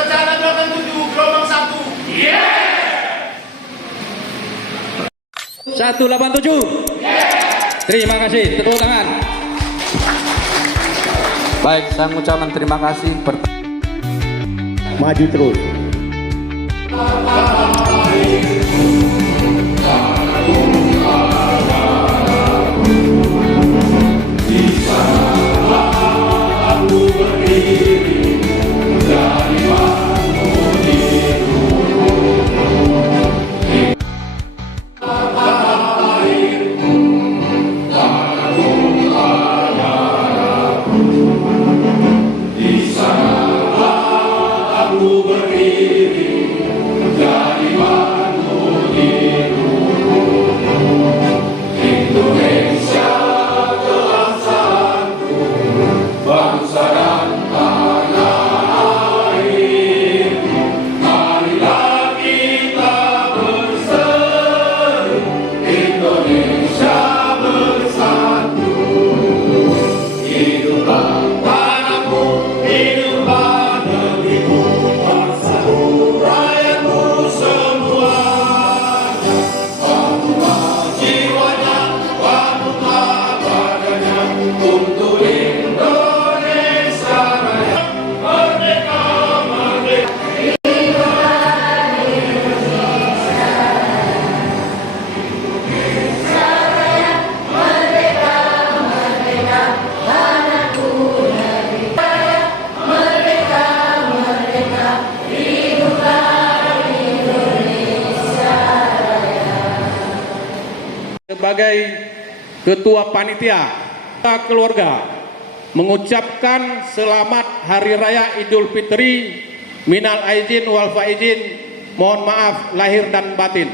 Kencana 87 gelombang 1. Yeah. 187. Terima kasih, tepuk tangan. Baik, saya mengucapkan terima kasih. Maju terus. Sebagai Ketua Panitia Keluarga mengucapkan selamat Hari Raya Idul Fitri, minal aidin wal faizin, mohon maaf lahir dan batin.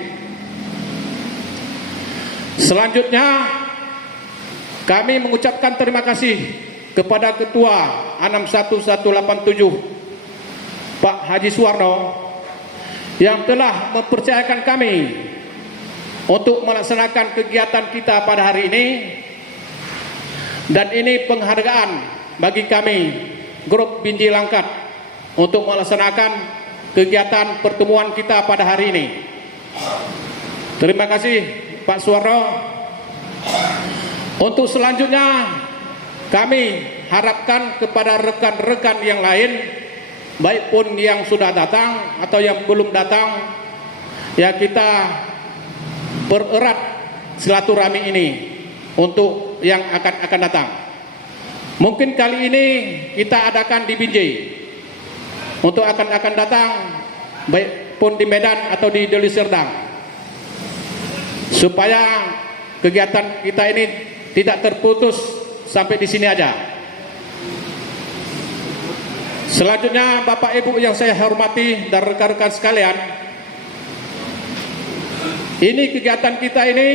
Selanjutnya kami mengucapkan terima kasih kepada Ketua A 61187 Pak Haji Suwarno yang telah mempercayakan kami untuk melaksanakan kegiatan kita pada hari ini, dan ini penghargaan bagi kami grup Binjai Langkat untuk melaksanakan kegiatan pertemuan kita pada hari ini. Terima kasih Pak Suwarno. Untuk selanjutnya kami harapkan kepada rekan-rekan yang lain, baik pun yang sudah datang atau yang belum datang, ya kita pererat silaturahmi ini untuk yang akan datang. Mungkin kali ini kita adakan di Binjai. Untuk akan datang baik pun di Medan atau di Deli Serdang, supaya kegiatan kita ini tidak terputus sampai di sini aja. Selanjutnya Bapak Ibu yang saya hormati dan rekan-rekan sekalian, ini kegiatan kita ini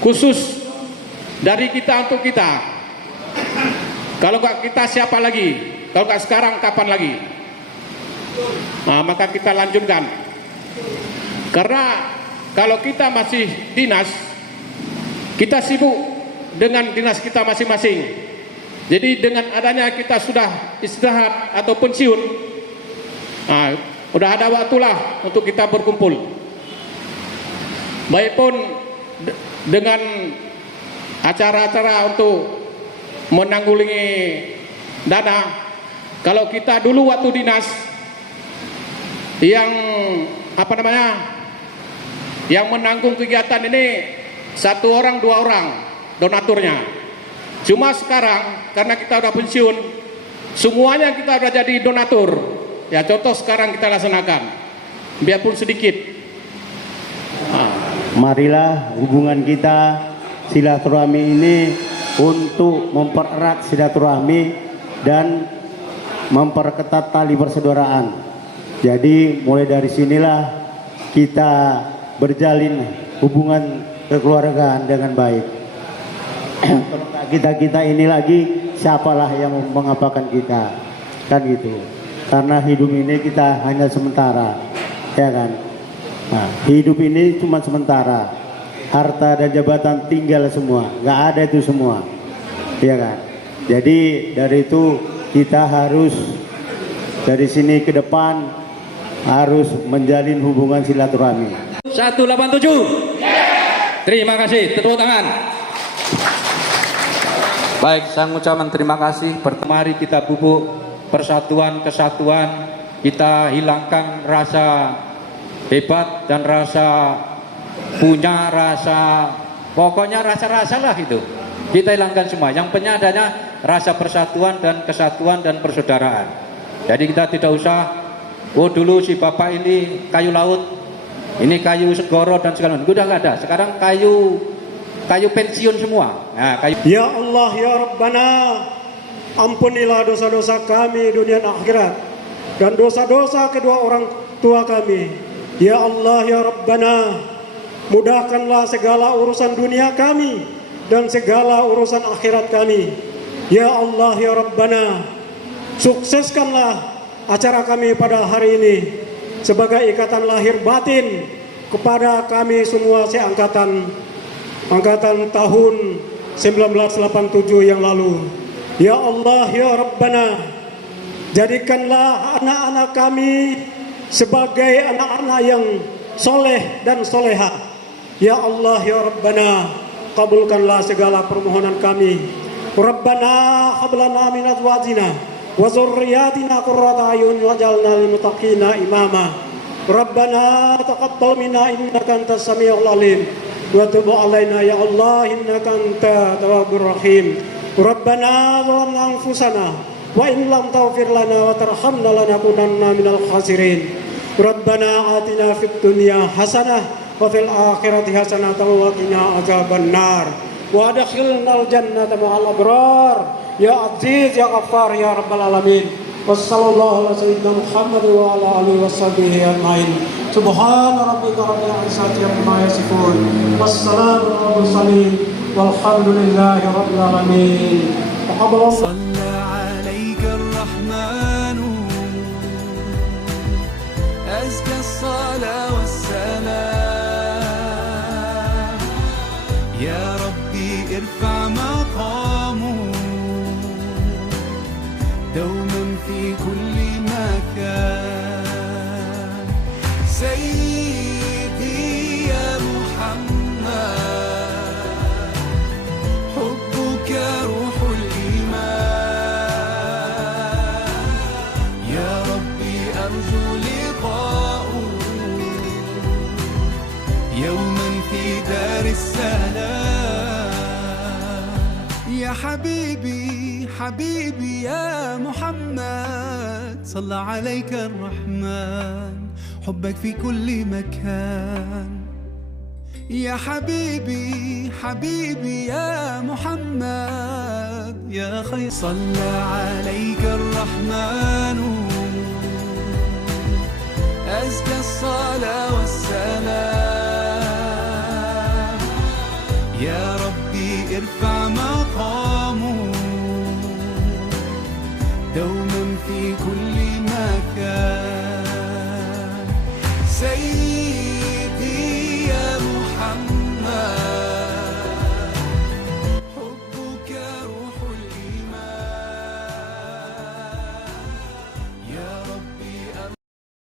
khusus dari kita untuk kita. Kalau nggak kita siapa lagi? Kalau nggak sekarang kapan lagi? Nah, maka kita lanjutkan. Karena kalau kita masih dinas, kita sibuk dengan dinas kita masing-masing. Jadi dengan adanya kita sudah istirahat atau pensiun, nah, udah ada waktulah untuk kita berkumpul. Baik pun dengan acara-acara untuk menanggulangi dana. Kalau kita dulu waktu dinas yang yang menanggung kegiatan ini 1 orang 2 orang donaturnya. Cuma sekarang karena kita udah pensiun, semuanya kita udah jadi donatur. Ya contoh sekarang kita laksanakan, biarpun sedikit. Marilah hubungan kita silaturahmi ini untuk mempererat silaturahmi dan memperketat tali persaudaraan. Jadi mulai dari sinilah kita berjalin hubungan kekeluargaan dengan baik. Kalau kita ini lagi, siapalah yang mengapakan kita, kan gitu. Karena hidup ini kita hanya sementara, ya kan. Nah, hidup ini cuma sementara. Harta dan jabatan tinggal semua, nggak ada itu semua, ya kan. Jadi dari itu kita harus dari sini ke depan harus menjalin hubungan silaturahmi. 187. Terima kasih, tepuk tangan. Baik, saya mengucapkan terima kasih. Mari kita pupuk persatuan, kesatuan, kita hilangkan rasa hebat dan rasa punya, rasa pokoknya rasa-rasa lah itu. Kita hilangkan semua. Yang penting adanya rasa persatuan dan kesatuan dan persaudaraan. Jadi kita tidak usah, oh dulu si bapak ini kayu laut, ini kayu segoro dan segala macam. Udah nggak ada. Sekarang kayu pensiun semua. Nah, kayu. Ya Allah, ya Rabbana, ampunilah dosa-dosa kami dunia dan akhirat dan dosa-dosa kedua orang tua kami. Ya Allah, ya Rabbana, mudahkanlah segala urusan dunia kami dan segala urusan akhirat kami. Ya Allah, ya Rabbana, sukseskanlah acara kami pada hari ini sebagai ikatan lahir batin kepada kami semua seangkatan tahun 1987 yang lalu. Ya Allah, ya Rabbana, jadikanlah anak-anak kami sebagai anak-anak yang soleh dan soleha. Ya Allah, ya Rabbana, kabulkanlah segala permohonan kami. Rabbana hablana min azwajina wa zurriyatina qurrata ayun waj'alna lil muttaqina imama. Rabbana taqabbal minna innaka antas samiul alim wa tub alaina ya Allah innaka antat tawwabur rahim. Rabbana zalamna anfusana wa in lam taghfir lana wa tarhamna lanakunanna minal khasirin. Rabbana atina fid dunya hasanah wa fil akhirati hasanah wa qina azabannar. Wa adkhilnal jannata ma'al abrar. Ya Aziz, ya Ghaffar, ya Rabbal alamin. Wassallallahu ala sayyidina Muhammad wa ala alihi washabihi ajmain. Subhana rabbika rabbil izzati amma yasifun. Wassalamu ala mursalin. Walhamdulillahi rabbil alamin. صلى عليك الرحمن أزكى الصلاة والسلام يا ربي ارفع مقامه دوما في كل مكان سيدي يا محمد حبك روح الإيمان يا ربي أرجو لقاءه يوما في دار السلام يا حبيبي حبيبي يا محمد صلى عليك الرحمن حبك في كل مكان يا حبيبي حبيبي يا محمد يا خير صلى عليك الرحمن أزكى الصلاة والسلام يا ربي ارفع مقامه دوما في كل مكان سيدي